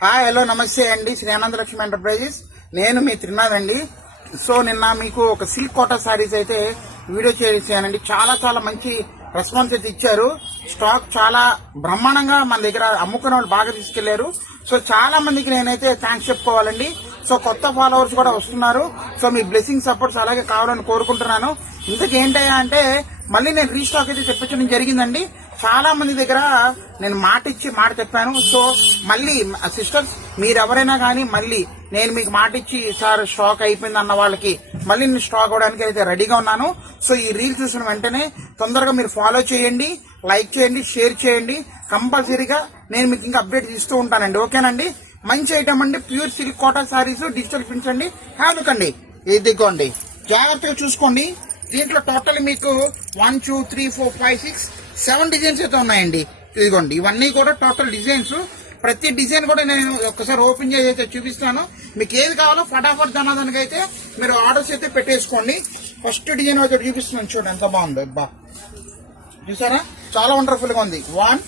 Hi hello నమస్తే అండి. Shri Anandalakshmi enterprises, నేను మీ త్రినాథ్ అండి. సో నిన్న మీకు ఒక సిల్క్ కోటా సారీస్ అయితే వీడియో చేశానండి. చాలా మంచి రెస్పాన్స్ అయితే ఇచ్చారు. స్టాక్ చాలా బ్రహ్మాండంగా మన దగ్గర అమ్ముకునే వాళ్ళు బాగా తీసుకెళ్లారు. సో చాలా మందికి నేనైతే థ్యాంక్స్ చెప్పుకోవాలండి. సో కొత్త ఫాలోవర్స్ కూడా వస్తున్నారు. సో మీ బ్లెస్సింగ్ సపోర్ట్స్ అలాగే కావాలని కోరుకుంటున్నాను. ఇంతకేంటయ్యా అంటే మళ్ళీ నేను రీస్టాక్ అయితే తెప్పించడం జరిగిందండి. చాలా మంది దగ్గర నేను మాట చెప్పాను. సో మళ్ళీ సిస్టర్స్ మీరెవరైనా కానీ మళ్ళీ నేను మీకు మాట ఇచ్చి సార్ స్టాక్ అయిపోయింది అన్న వాళ్ళకి మళ్ళీ నేను స్టాక్ అవడానికి అయితే రెడీగా ఉన్నాను. సో ఈ రీల్ చూసిన వెంటనే తొందరగా మీరు ఫాలో చేయండి, లైక్ చేయండి, షేర్ చేయండి. కంపల్సరీగా నేను మీకు ఇంకా అప్డేట్ ఇస్తూ ఉంటానండి. ఓకేనండి. మంచి ఐటమ్ అండి. Pure silk Kota saris, digital prints అండి. హ్యానుకండి ఇదిగోండి, జాగ్రత్తగా చూసుకోండి. దీంట్లో టోటల్ మీకు 1 2 3 4 5 6 7 డిజైన్స్ అయితే ఉన్నాయండి. ఇదిగోండి, ఇవన్నీ కూడా టోటల్ డిజైన్స్. ప్రతి డిజైన్ కూడా నేను ఒక్కసారి ఓపెన్ చేసి అయితే చూపిస్తాను. మీకు ఏది కావాలో ఫటాఫట్ ధనాదానికి అయితే మీరు ఆర్డర్స్ అయితే పెట్టేసుకోండి. ఫస్ట్ డిజైన్ అయితే చూపిస్తున్నాను, చూడండి ఎంత బాగుందో. అబ్బా చూసారా, చాలా వండర్ఫుల్ గా ఉంది. 1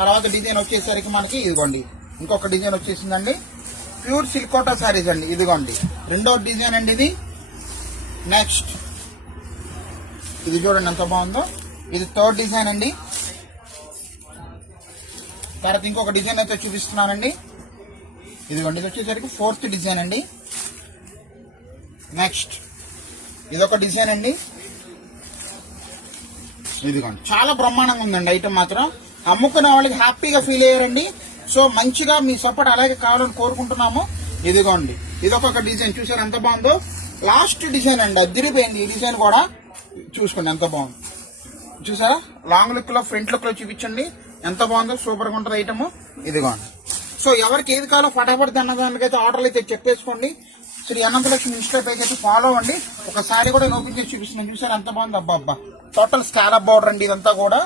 తర్వాత డిజైన్ వచ్చేసరికి మనకి ఇదిగోండి ఇంకొక డిజైన్ వచ్చేసిందండి. ప్యూర్ సిల్క్ కోటా సారీస్ అండి. ఇదిగోండి రెండో డిజైన్ అండి ఇది. నెక్స్ట్ ఇది చూడండి ఎంత బాగుందో. ఇది థర్డ్ డిజైన్ అండి. తర్వాత ఇంకొక డిజైన్ అయితే చూపిస్తున్నానండి. ఇదిగోండి ఇది వచ్చేసరికి ఫోర్త్ డిజైన్ అండి. నెక్స్ట్ ఇదొక డిజైన్ అండి. ఇదిగోండి చాలా బ్రహ్మాండంగా ఉందండి ఐటమ్ మాత్రం. అమ్ముకునే వాళ్ళకి హ్యాపీగా ఫీల్ అయ్యారండి. సో మంచిగా మీ సపోర్ట్ అలాగే కావాలని కోరుకుంటున్నాము. ఇదిగోండి ఇదొక డిజైన్, చూసారు ఎంత బాగుందో. లాస్ట్ డిజైన్ అండి, అదిరిపోయింది. ఈ డిజైన్ కూడా చూసుకోండి ఎంత బాగుంది. చూసారా, లాంగ్ లుక్ లో ఫ్రంట్ లుక్ లో చూపించండి ఎంత బాగుందో. సూపర్ గా ఉంటుంది ఐటమ్. ఇదిగోండి. సో ఎవరికి ఏది కావాలో ఫటాఫట్ అన్నదానికైతే ఆర్డర్లు అయితే చెప్పేసుకోండి. శ్రీ అనంతలక్ష్మి ఇన్స్టా పేజ్ అయితే ఫాలో అవ్వండి. ఒకసారి కూడా ఓపెన్ చేసి చూపిస్తున్నాను, చూసారు ఎంత బాగుంది. అబ్బా టోటల్ స్కాలప్ బోర్డర్ అండి. ఇదంతా కూడా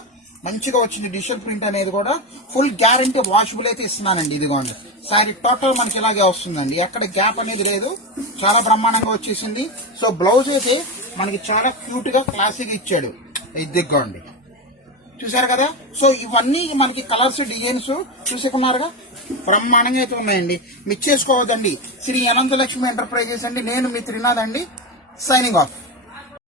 మంచిగా వచ్చింది. డిజిటల్ ప్రింట్ అనేది కూడా ఫుల్ గ్యారంటీ వాషబుల్ అయితే ఇస్తున్నానండి. ఇదిగోండి సారీ టోటల్ మనకి ఇలాగే వస్తుందండి, ఎక్కడ గ్యాప్ అనేది లేదు. చాలా బ్రహ్మాండంగా వచ్చేసింది. సో బ్లౌజ్ అయితే మనకి చాలా క్యూట్ గా క్లాసిక్ ఇచ్చాడు. ఇదిగోండి చూసారు కదా. సో ఇవన్నీ మనకి కలర్స్ డిజైన్స్ చూసుకున్నారుగా, బ్రహ్మాండంగా అయితే ఉన్నాయండి. మిస్ చేసుకోవద్దండి. శ్రీ అనంతలక్ష్మి ఎంటర్ప్రైజెస్ అండి. నేను మీ త్రినాథ్ అండి, సైనింగ్ ఆఫ్.